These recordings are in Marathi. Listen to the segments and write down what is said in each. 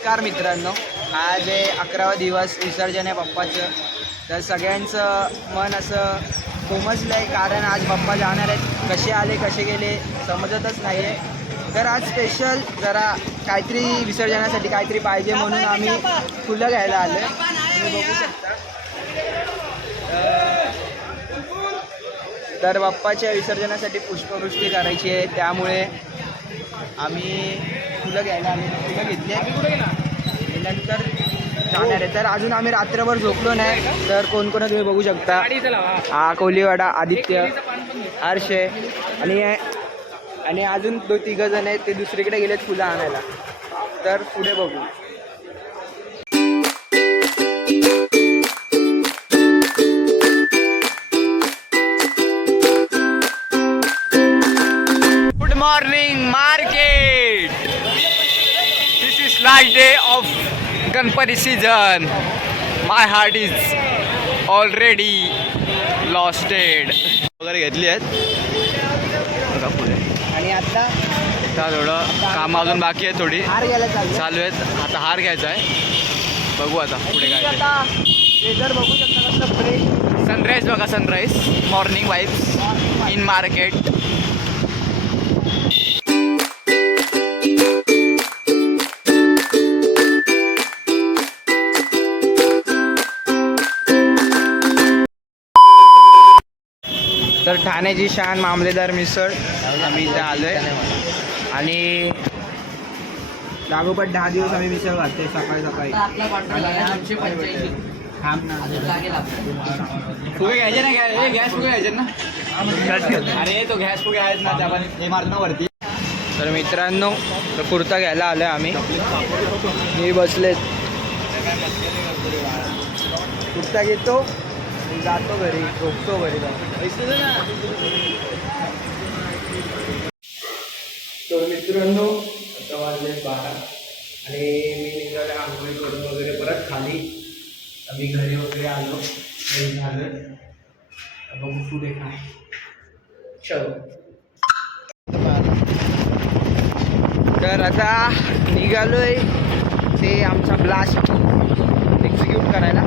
नमस्कार मित्रांनो, आज आहे 11वा दिवस विसर्जन आहे बाप्पाचं. तर सगळ्यांचं मन असं कोमजलं आहे, कारण आज बाप्पा जाणार आहेत. कसे आले कसे गेले समजतच नाही आहे. तर आज स्पेशल जरा काहीतरी विसर्जनासाठी काहीतरी पाहिजे म्हणून आम्ही फुलं घ्यायला आलो आहे. तुम्ही बघू शकता. तर बाप्पाच्या विसर्जनासाठी पुष्पवृष्टी करायची आहे, त्यामुळे आम्ही फुलं घ्यायला आले. फुलं घेतली नंतर जाणार आहे. तर अजून आम्ही रात्रभर झोपलो नाही. तर कोण कोण तुम्ही बघू शकता. हा कोलीवाडा, आदित्य, हर्ष आणि अजून 2-3 जण आहेत, ते दुसरीकडे गेलेत फुलं आणायला. तर पुढे बघू. Good morning market. This is last day of Ganpati season. My heart is already losted. वगैरे घेतली आहेत बघा पुढे. आणि आता थोडं काम अजून बाकी आहे, थोडी हार घ्यायला चालू आहेत. आता हार घ्यायचा आहे. बघू आता पुढे काय. वेदर बघू शकता कसं फ्रेश. सनराईज बघा, sunrise. Morning vibes in market. तर ठाण्याची शान मामलेदार मिसळ आम्ही इथं आलो आहे. आणि लागोपाठ 10 दिवस आम्ही मिसळ घालते सकाळी सकाळी. फुगे घ्यायचे ना, गॅस फुगे घ्यायचे ना. अरे तो गॅस फुगे आहेत ना, त्या पण हे मारतो ना वरती. तर मित्रांनो, तर कुर्ता घ्यायला आलो आहे आम्ही. मी बसलेत, कुर्ता घेतो, जातो घरी, झोपतो घरी जाऊन. तर मित्रांनो, आता वाजले 12 आणि मी निघाले आंघोळी करून वगैरे परत खाली. आम्ही घरी वगैरे आलो, घरी झालं. बघू पुढे काय. चलो. तर आता निघालोय ते आमचा ब्लास्ट एक्झिक्यूट करायला.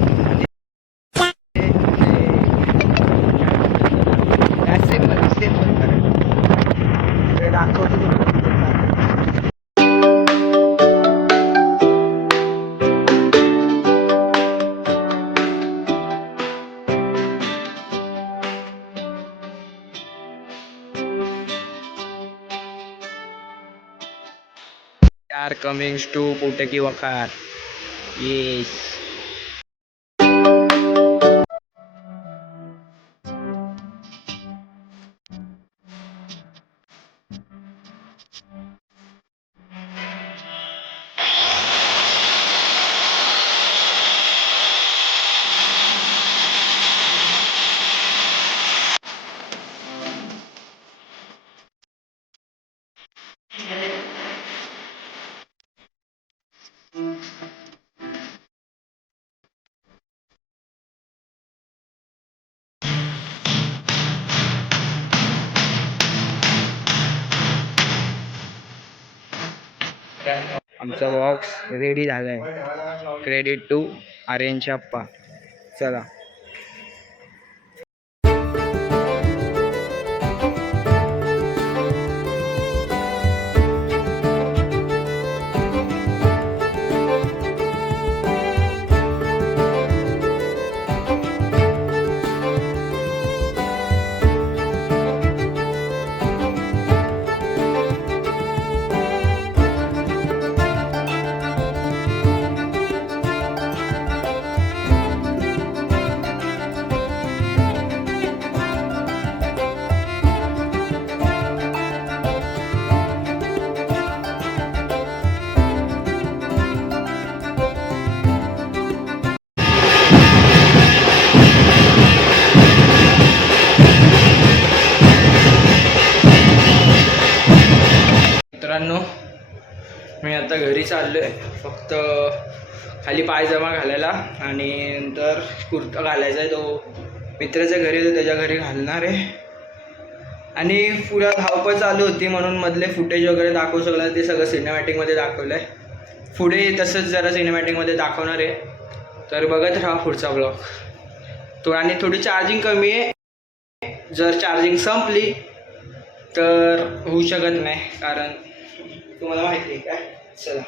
Are coming to Putaki Wakar. Yes. आमचा बॉक्स रेडी झालाय. क्रेडिट टू आर्यनचे अप्पा. चला. मित्रांनो, मी आता घरी चाललो आहे. फक्त खाली पायजमा घालायला आणि नंतर कुर्ता घालायचा आहे. तो मित्राच्या घरी तो त्याच्या घरी घालणार आहे. आणि पुढं धावपळ चालू होती म्हणून मधले फुटेज वगैरे दाखवू शकलं, ते सगळं सिनेमॅटिकमध्ये दाखवलं आहे. पुढे तसंच जरा सिनेमॅटिकमध्ये दाखवणार आहे, तर बघत राहा पुढचा ब्लॉग. आणि थोडी चार्जिंग कमी आहे, जर चार्जिंग संपली तर होऊ शकत नाही, कारण तुम्हाला माहिती आहे काय. चला.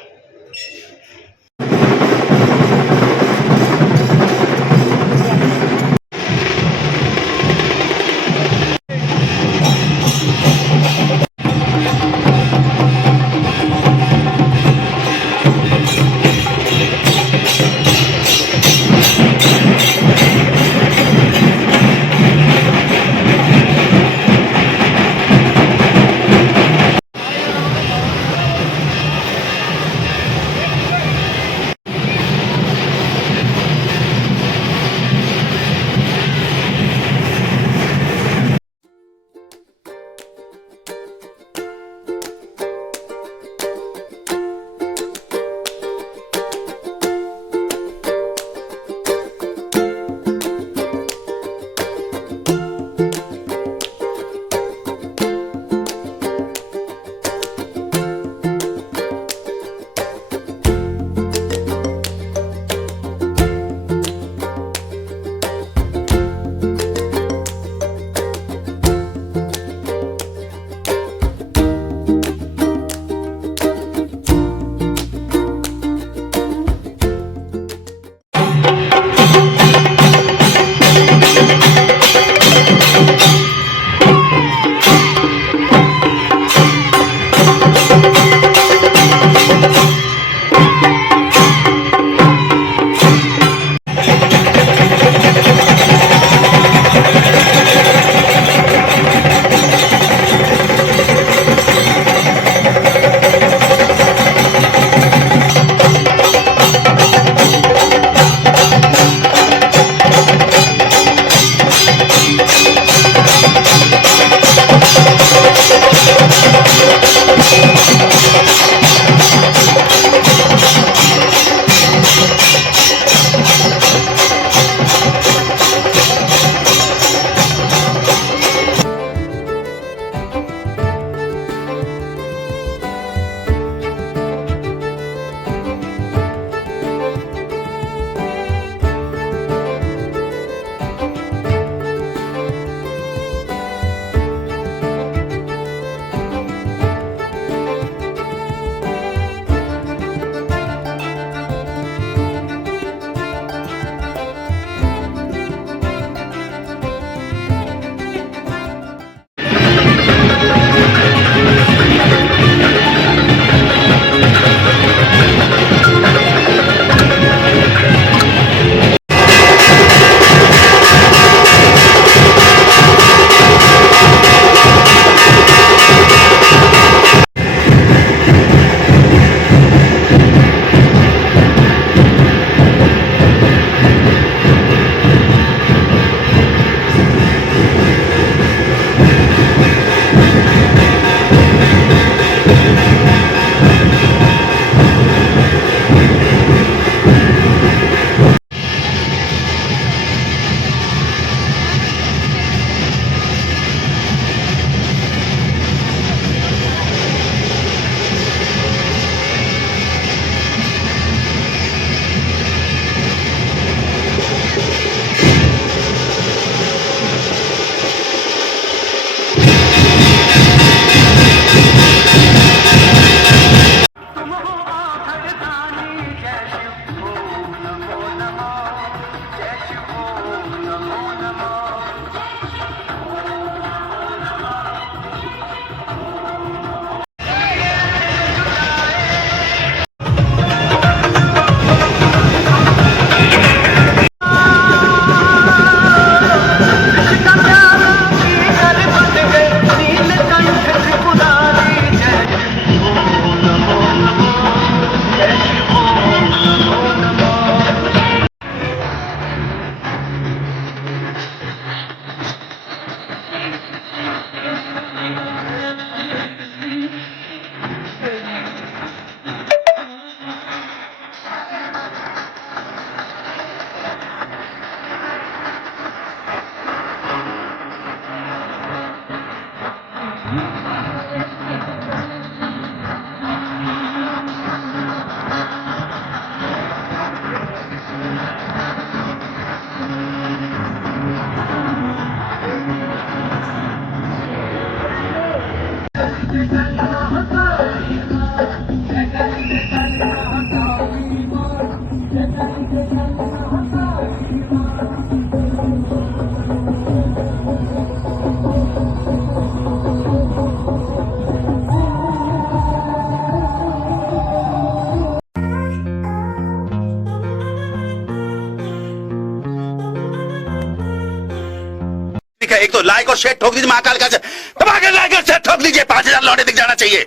एक तो लाइक और शेयर ठोक दीजिए, महाकाल का दबा के लाइक और शेयर ठोक दीजिए, 5,000 लौटे दिख जाना चाहिए।